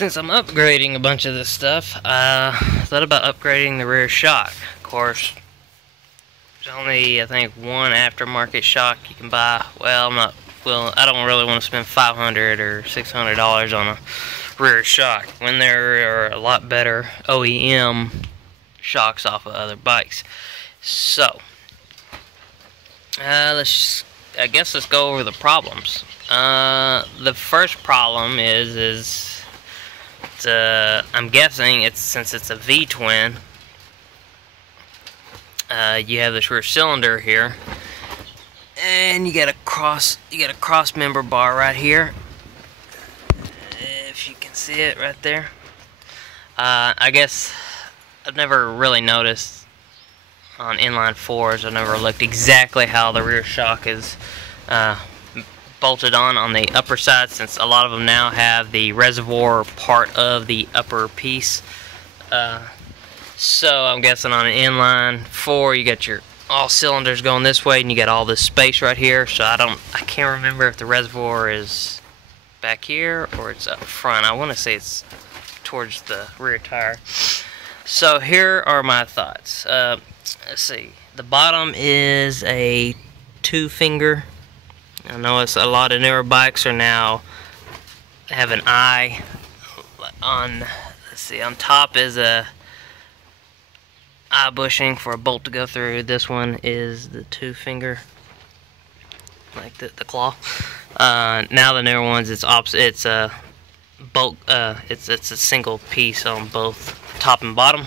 Since I'm upgrading a bunch of this stuff, I thought about upgrading the rear shock. Of course, there's only, I think, one aftermarket shock you can buy. Well, I don't really want to spend $500 or $600 on a rear shock when there are a lot better OEM shocks off of other bikes. So, I guess let's go over the problems. The first problem is I'm guessing since it's a V-twin, you have this rear cylinder here, and you got a cross member bar right here, if you can see it right there. I guess I've never really noticed on inline fours. I've never looked exactly how the rear shock is bolted on the upper side, since a lot of them now have the reservoir part of the upper piece. So I'm guessing on an inline four, you got your all cylinders going this way, and you got all this space right here. So I can't remember if the reservoir is back here or it's up front. I want to say it's towards the rear tire. So here are my thoughts. Let's see. The bottom is a 2-finger. I know it's a lot of newer bikes are now have an eye on. Let's see. On top is a eye bushing for a bolt to go through. This one is the 2-finger, like the claw. Now the newer ones, it's opposite. It's a bolt. It's a single piece on both top and bottom.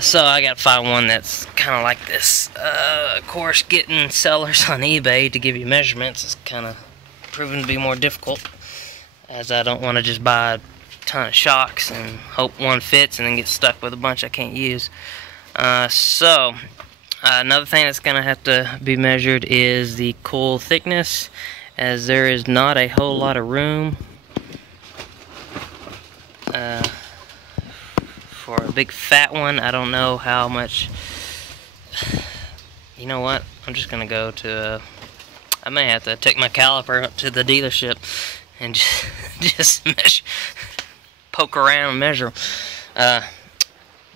So I gotta find one that's kind of like this. Of course, getting sellers on eBay to give you measurements is kind of proven to be more difficult, as I don't want to just buy a ton of shocks and hope one fits and then get stuck with a bunch I can't use. So another thing that's gonna have to be measured is the coil thickness, as there is not a whole lot of room for a big fat one. I don't know how much. You know what? I'm just gonna go to. I may have to take my caliper up to the dealership and just measure, poke around and measure. But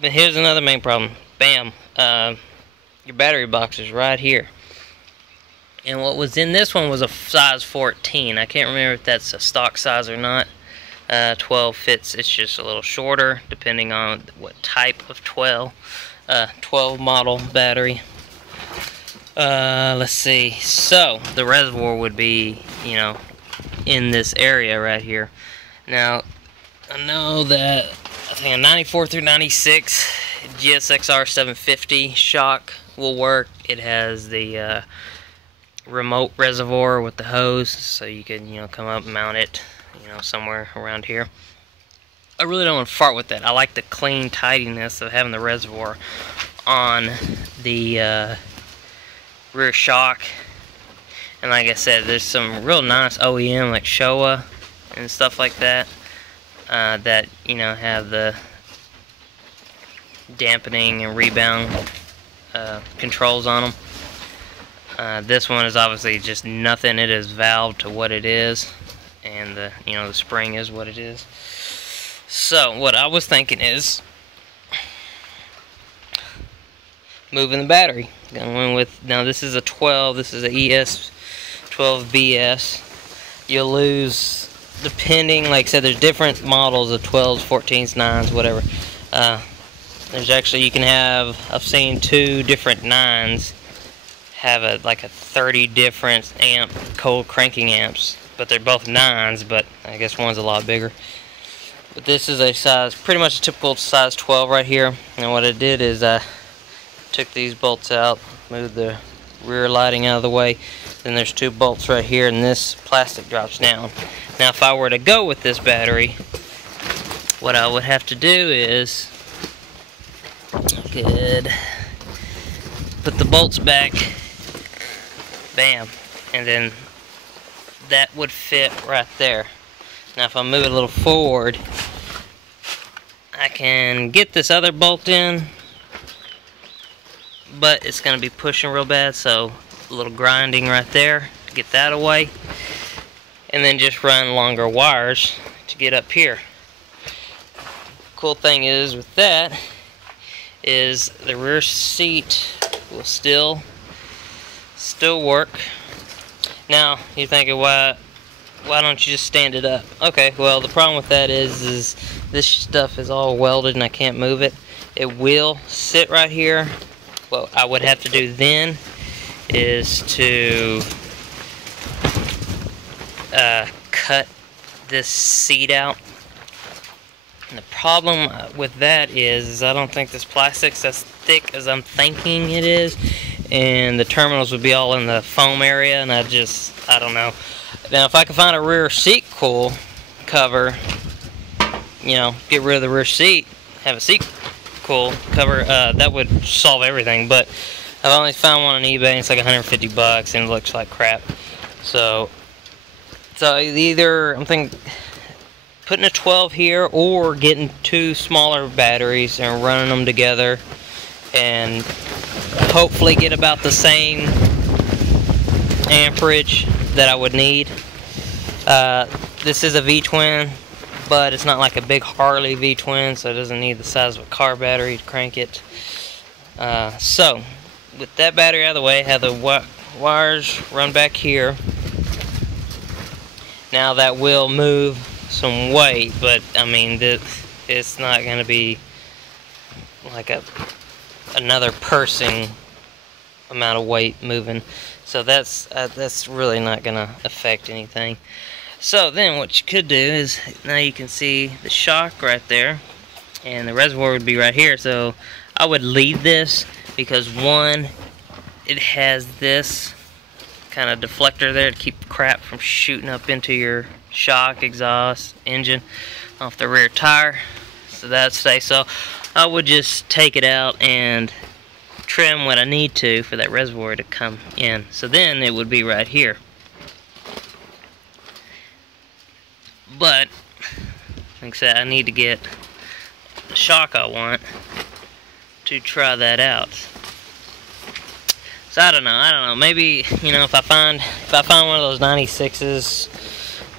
here's another main problem. Bam! Your battery box is right here. And what was in this one was a size 14. I can't remember if that's a stock size or not. 12 fits. It's just a little shorter, depending on what type of 12 model battery. Let's see. So the reservoir would be, you know, in this area right here. Now I know that I think a 94 through 96 Gt650r 750 shock will work. It has the remote reservoir with the hose, so you can, you know, come up and mount it, you know, somewhere around here. I really don't want to fart with that. I like the clean tidiness of having the reservoir on the rear shock. And like I said, there's some real nice OEM like Showa and stuff like that that, you know, have the dampening and rebound controls on them. This one is obviously just nothing. It is valved to what it is, and the, you know, the spring is what it is. So what I was thinking is moving the battery. Going with, now this is a 12. This is a ES 12BS. You'll lose, depending, like I said, there's different models of 12s, 14s, 9s, whatever. There's actually, you can have, I've seen 2 different 9s have like a 30 different amp cold cranking amps, but they're both 9s, but I guess one's a lot bigger. But this is a size, pretty much a typical size 12 right here. And what I did is I took these bolts out, moved the rear lighting out of the way. Then there's 2 bolts right here, and this plastic drops down. Now if I were to go with this battery, what I would have to do is put the bolts back, bam, and then that would fit right there. Now if I move it a little forward, I can get this other bolt in, but it's going to be pushing real bad, so a little grinding right there to get that away, and then just run longer wires to get up here. cool thing is with that is the rear seat will still work. Now you're thinking, why don't you just stand it up? Okay, well, the problem with that is this stuff is all welded and I can't move it. It will sit right here. What I would have to do then is to cut this seat out. And the problem with that is I don't think this plastic's as thick as I'm thinking it is, and the terminals would be all in the foam area, and I don't know. Now if I could find a rear seat cool cover, you know, get rid of the rear seat, have a seat cool cover, that would solve everything. But I've only found one on eBay and it's like 150 bucks and it looks like crap. So either I'm thinking putting a 12 here or getting two smaller batteries and running them together and hopefully get about the same amperage that I would need. This is a V-twin, but it's not like a big Harley V-twin, so it doesn't need the size of a car battery to crank it. So with that battery out of the way, have the wires run back here. Now that will move some weight, but I mean it's not going to be like another person amount of weight moving, so that's really not going to affect anything. So then what you could do is, now you can see the shock right there and the reservoir would be right here. So I would leave this because one, it has this kind of deflector there to keep crap from shooting up into your shock, exhaust, engine off the rear tire, so that'd stay. So I would just take it out and trim what I need to for that reservoir to come in. So then it would be right here. But like I said, I need to get the shock I want to try that out. So I don't know. Maybe, you know, if I find one of those 96s,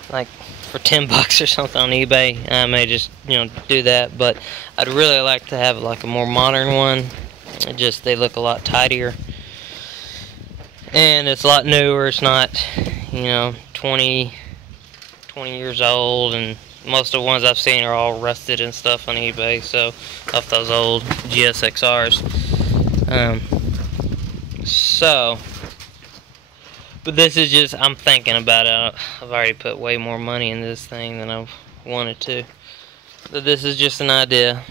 like for 10 bucks or something on eBay, I may just, you know, do that. But I'd really like to have like a more modern one. They look a lot tidier, and it's a lot newer. It's not, you know, 20 years old, and most of the ones I've seen are all rusted and stuff on eBay. So off those old Gt650rs. But this is just, I'm thinking about it. I've already put way more money in this thing than I've wanted to. But this is just an idea.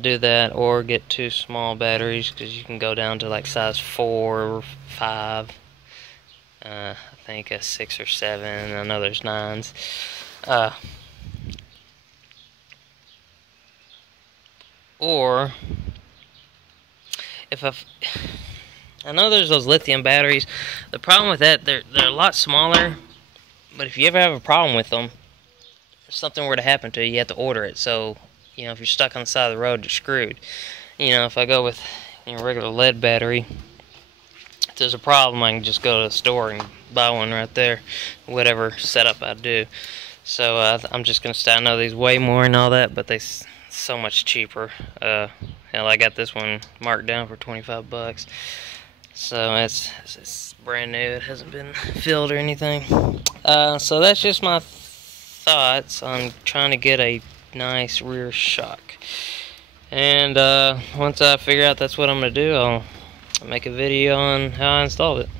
Do that, or get two small batteries, because you can go down to like size 4 or 5. I think a 6 or 7. I know there's 9s. Or if I know there's those lithium batteries. The problem with that, they're a lot smaller, but if you ever have a problem with them, if something were to happen to you, you have to order it. So, you know, if you're stuck on the side of the road, you're screwed. You know, if I go with, you know, regular lead battery, if there's a problem, I can just go to the store and buy one right there, whatever setup I do. So I'm just gonna stay. I know these weigh more and all that, but they're so much cheaper. Hell, I got this one marked down for 25 bucks. So it's brand new. It hasn't been filled or anything. So that's just my thoughts on trying to get a nice rear shock. And once I figure out that's what I'm gonna do, I'll make a video on how I installed it.